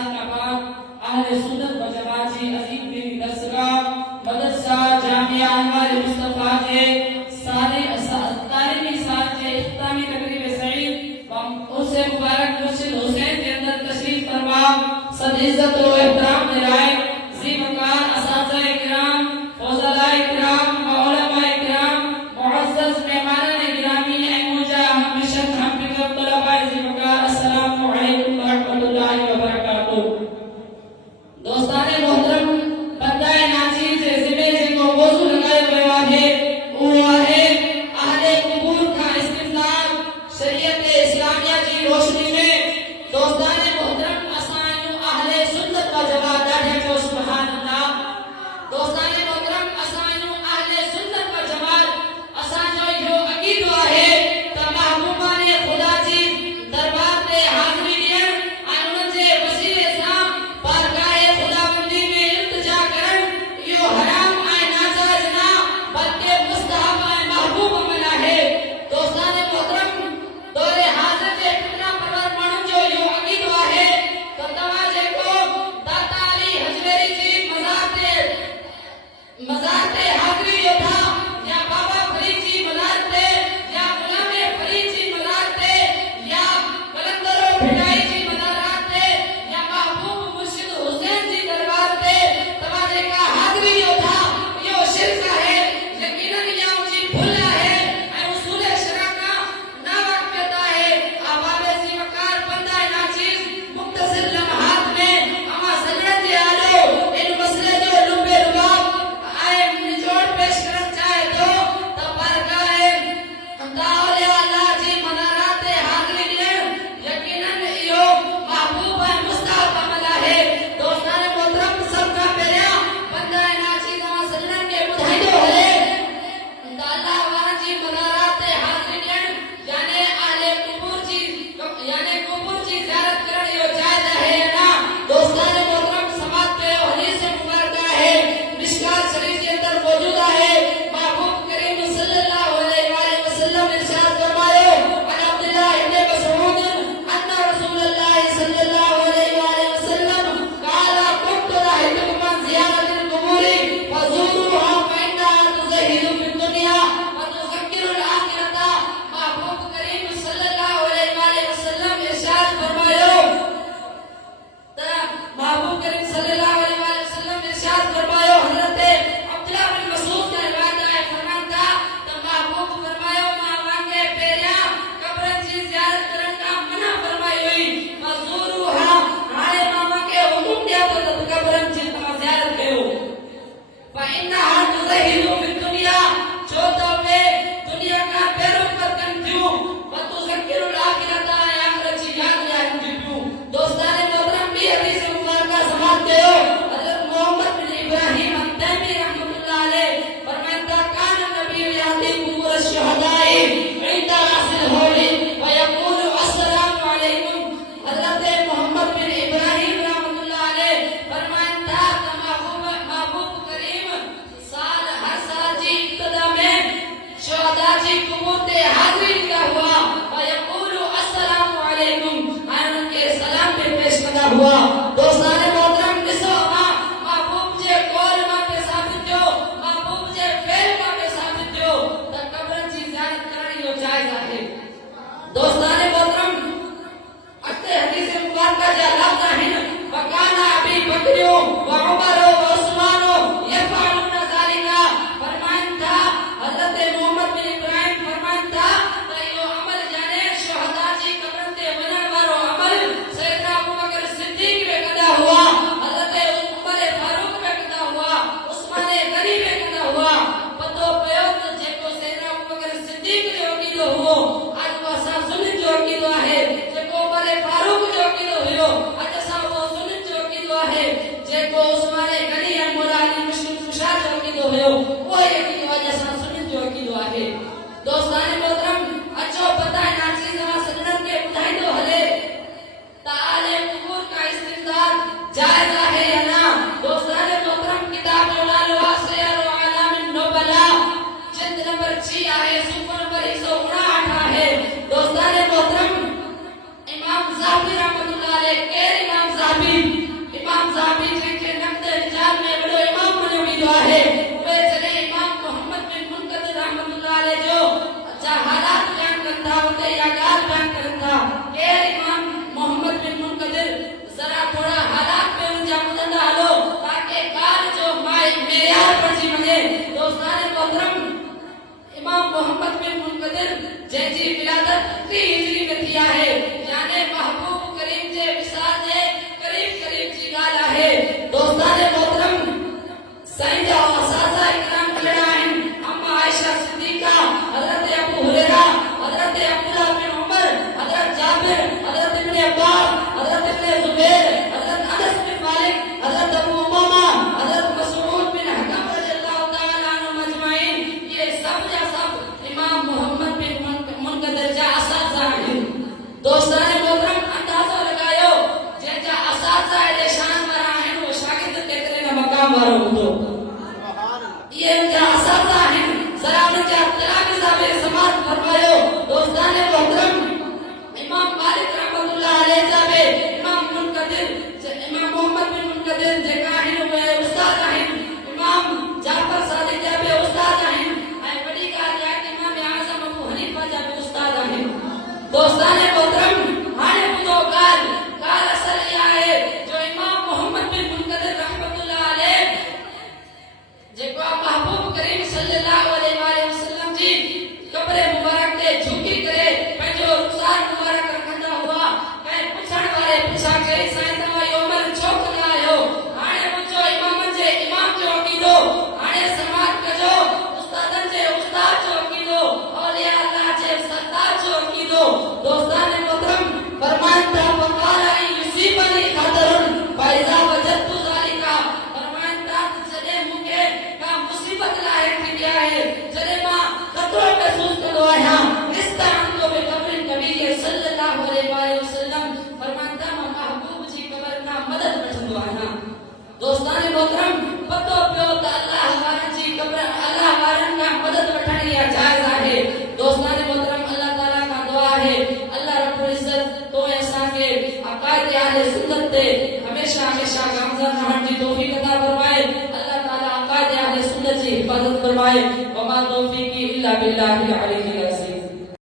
साथ मकाम अहले सुन्नत व जमात जी अजीम की दरसगाह मदरसा जामिया अनवार मुस्तफा के सारे तालीमी साथ के इख्तितामी तकरीब सईद उसे मुबारक मुर्शिद हुसैन के अंदर तशरीफ फरमा सद इज्जत व एहतराम दिलाए जी मकान असातिज़ा किराम फौज़लाए किराम उलमाए किराम मुअज़्ज़ज़ मेहमानान गिरामी अहमुजा मिशन हम फिक्र तलबाए जी मकान अस्सलामु अलैकुम व रहमतुल्लाहि व बरकातहू। दोस्ताने मोहतरम बंदाए नाज़ीर जे ज़िमे जेको मौजू लगायो वियो आहे उहो आहे अहले कुबूर का इस्तिक़लाल शरीयत इस्लामिया जी रोशनी में। दोस्ताने मोहतरम असांजो अहले सुन्नत व जमात ॾाढे जो सुभान अल्लाह। दोस्ताने मोहतरम असांजो अहले सुन्नत व जमात असांजो इहो अक़ीदो आहे त महबूबाने ख़ुदा जी दरबार ते हाज़िरी ॾियण ऐं उन्हनि जे वसीले सां बारगाहे ख़ुदाबंदी में इल्तिजा करण इहो हराम ऐं नाजाइज़ न बल्कि मुस्तहब ऐं महबूब अमल आहे। दोस्ताने मोहतरम दौरे हाज़िर जे फितना परवर माण्हुनि जो इहो अक़ीदो आहे त तव्हां जेको दाता अली हजवेरी जी मज़ार ते हाज़िरी ॾियो था या बाबा फरीद जी मज़ार ते या गुलामे फरीद जी मज़ार ते या कलंदरो भिटाई जी मज़ारात ते या महबूब मुर्शिद हुसैन जी दरबार ते तव्हां जेका हाज़िरी ॾियो था इहो शिरक आहे। यकीनन इहा उनजी भुल आहे ऐं उसूल शरअ खां नावाक़िफ़ियत आहे। अहबाबे जी वक़ार बंदाए नाचीज़ मुख़्तसर लम्हात में अवां सॼणनि जे आलो इन मसइले जो लुबे लुबाब ऐं निचोड़ पेश करण चाहे थो त बारगाहे औलिया अल्लाह जी मज़ारात ते हाज़िरी ॾियण यकीनन इहो महबूब ऐं मुस्तहब अमल आहे। दोस्ताने मोहतरम सभ खां पहिरियां बंदाए नाचीज़ अवां सॼणनि खे ॿुधाईंदो हले त अल्लाह वारनि जी मज़ारात ते हाज़िरी ॾियण याने अहले कुबूर जी ज़ियारत करण इहो जाइज़ आहे या न। दोस्ताने मोहतरम समात पे हदीस मुबारक आहे मिशकात शरीफ के अंदर मौजूद आहे महबूब करीम सल्लल्लाहु अलैहि वसल्लम इरशाद फरमायो अन अब्दुल्लाह इब्न मसऊद अन्ना रसूलुल्लाह सल्लल्लाहु अलैहि वसल्लम क़ाला कुन्तु नहयतुकुम अन ज़ियारतिल क़ुबूर फज़ूरूहा फ़इन्नहा तुज़हिदु फ़िद दुनिया व तुज़क्किरुल आखिरता। महबूब करीम सल्लल्लाहु अलैहि वसल्लम इरशाद फरमायो महबूब करीम सल्लल्लाहु अलैहि वसल्लम इरशाद फरमायो हज़रत अब्दुल्लाह बिन मसूद का रिवायत है फरमान था त महबूब फरमायो मां वांगे पहिरियां कब्रनि जी ज़ियारत करण खां मना फरमाई हुई मज़ूरूहा हाणे मां वांगे हुकुम ॾियां थो त कब्रनि जी तव्हां ज़ियारत कयो फ़इन्नहा तुज़हिदु फ़िद दुनिया छो त उहे दुनिया खां बेरुख़ कनि थियूं व तुज़क्किरुल आखिरता ऐं आख़िरत जी यादि ॾियारनि थियूं। दोस्ताने मोहतरम ॿी हदीस मुबारक समाअत कयो हज़रत मोहम्मद बिन इब्राहिम अत-तैमी रहमतुल्लाह अलैह फरमाइनि था कान नबी याती कुबूर शुहदाई इंदा रासिल होली व यक़ूलु अस्सलामु अलैकुम। हज़रत मोहम्मद बिन इब्राहिम रहमतुल्लाह अलैह फरमाइनि था त महबूब करीम हर साल जी इब्तिदा में शुहदा जी कुबूर ते हाज़िरी ॾींदा हुआ व यक़ूलु अस्सलामु अलैकुम ऐं उन्हनि खे सलाम बि पेश कंदा हुआ। दोस्ताने मोहतरम ॾिसो अवां महबूब जे कौल मां बि साबित थियो महबूब जे फ़ेल मां बि साबित थियो त कब्रनि जी ज़ियारत करण इहो जाइज़ आहे। दोस्ताने मोहतरम अॻिते हदीस मुबारक जा लफ़्ज़ आहिनि वकाना अबी बकरियो व उमरो व उस्मानो यफ़अलून ज़ालिका। फरमाइनि था हज़रत मोहम्मद बिन इब्राहिम फरमाइनि था त इहो अमल याने शुहदा जी कब्रनि ते वञण वारो अमल सैयदना अबू बकर सिद्दीक़ बि कंदा हुआ हज़रत उमर फारूक बि कंदा हुआ उस्मान गनी बि कंदा हुआ। पतो पियो त जेको सैयदना अबू बकर सिद्दीक़ जो अक़ीदो हुओ अॼु उहो असां सुन्नत जो अक़ीदो आहे। जेको उमर फारूक जो अक़ीदो हुयो अॼु असां उहो सुन्नत जो अक़ीदो आहे। जेको उस्मान गनी ऐं मौला अली मुश्किल कुशा जो अक़ीदो हुयो उहो ई अक़ीदो अॼु असां सुन्नत जो अक़ीदो आहे। दोस्ताने मोहतरम अचो बंदाए नाचीज़ अवां सॼणनि खे ॿुधाईंदो हले त अहले कुबूर का इस्तिक़लाल जाइज़ आहे या न। दोस्ताने मोहतरम किताब जो नालो आहे सियर आलामिन नुबला जिल्द नंबर 6 आहे सूफ़ो नंबर 159 आहे। दोस्ताने मोहतरम इमाम ज़ाहबी रहमतुल्लाह अलैह केर इमाम ज़ाहबी जंहिंजी विलादत 3 हिजरी में थी आहे, याने महबूब करीम जे विसाल जे करीब जी ॻाल्हि आहे। दोस्तान मोहतरम, साईं जा असाज़ा इकराम कहिड़ा आहिनि? अम्मा आयशा सिद्दीक़ा, हज़रत अबू हुरैरा, हज़रत अब्दुल्लाह बिन उमर, हज़रत जाबिर, हज़रत इब्न अब्बास, हज़रत इब्न जुबैर, हज़रत अनस बिन मालिक, हज़रत अबू उमामा, हज़रत मसऊद बिन हकम रज़ियल्लाहु तआला अन्हु मजमाइन, ये सब जा सब इमाम मोहम्मद बिन मुनकदिर जा असाज़ा आहिनि। दोस्तान मोहतरम, अंदाज़ो लॻायो जंहिंजा असाज़ा एॾे शान वारा आहिनि, उहो शागिर्द केतिरे न मक़ाम वारो हूंदो। ये उनजा असाज़ा आहिनि, ज़रा उनजा तलाक़ बि समात फरमायो। दोस्तान मोहतरम, इमाम मालिक रहमतुल्लाह अलैह जा बि इमाम मुनकदिर, इमाम मोहम्मद बिन मुनकदिर जेका आहिनि उहे उस्ताद आहिनि। इमाम जाफर सादिक जा बि उस्ताद आहिनि ऐं वॾी ॻाल्हि आहे त इमाम आज़म अबू हनीफा जा बि उस्ताद आहिनि। दोस्तान मोहतरम, हाणे ॿुधो ॻाल्हि असल इहा आहे जो इमाम मोहम्मद बिन मुनकदिर रहमतुल्लाह अलैह जेको महबूब करीम सल्लल्लाहु अलैहि वसल्लम जी कब्र मुबारक ते झुकी करे पंहिंजो रुख़सार मुबारक रखंदा हुआ। ऐं पुछण वारे पुछा कई, साईं तव्हां इहो अमल छो कंदा आहियो? हाणे मुंहिंजो इमामनि जे इमाम जो अक़ीदो, हाणे समात कजो उस्तादनि जे उस्ताद जो अक़ीदो, औलिया अल्लाह जे सरदार जो अक़ीदो। दोस्तान मोहतरम, फरमाइनि था फ़क़ाल ऐं युसीबनी ख़तरुन फ़इज़ा वजदतु ज़ालिका, फरमाइनि था जॾहिं मूंखे का मुसीबत लाहिक़ थींदी आहे, जॾहिं मां ख़तरो महसूस कंदो आहियां, इस्ताअनतु बिक़ब्रि नबी सल्लल्लाहु अलैहि वसल्लम, फरमाइनि था मां महबूब जी क़ब्र खां मदद वठंदो आहियां। दोस्तान मोहतरम, पतो पियो त अल्लाह वारनि जी क़ब्र, अल्लाह वारनि खां मदद वठण इहा जाइज़ आहे। दोस्तान मोहतरम, अल्लाह ताला खां दुआ आहे अल्लाह रब्बुल इज़्ज़त तो असांखे अक़ाइद अहले सुन्नत ते हमेशा गामज़न रहण जी तौफ़ीक़ अता फरमाए। अल्लाह ताला अक़ाइद अहले सुन्नत जी हिफ़ाज़त फरमाए। वमा तौफ़ीक़ी इल्ला बिल्लाहिल अली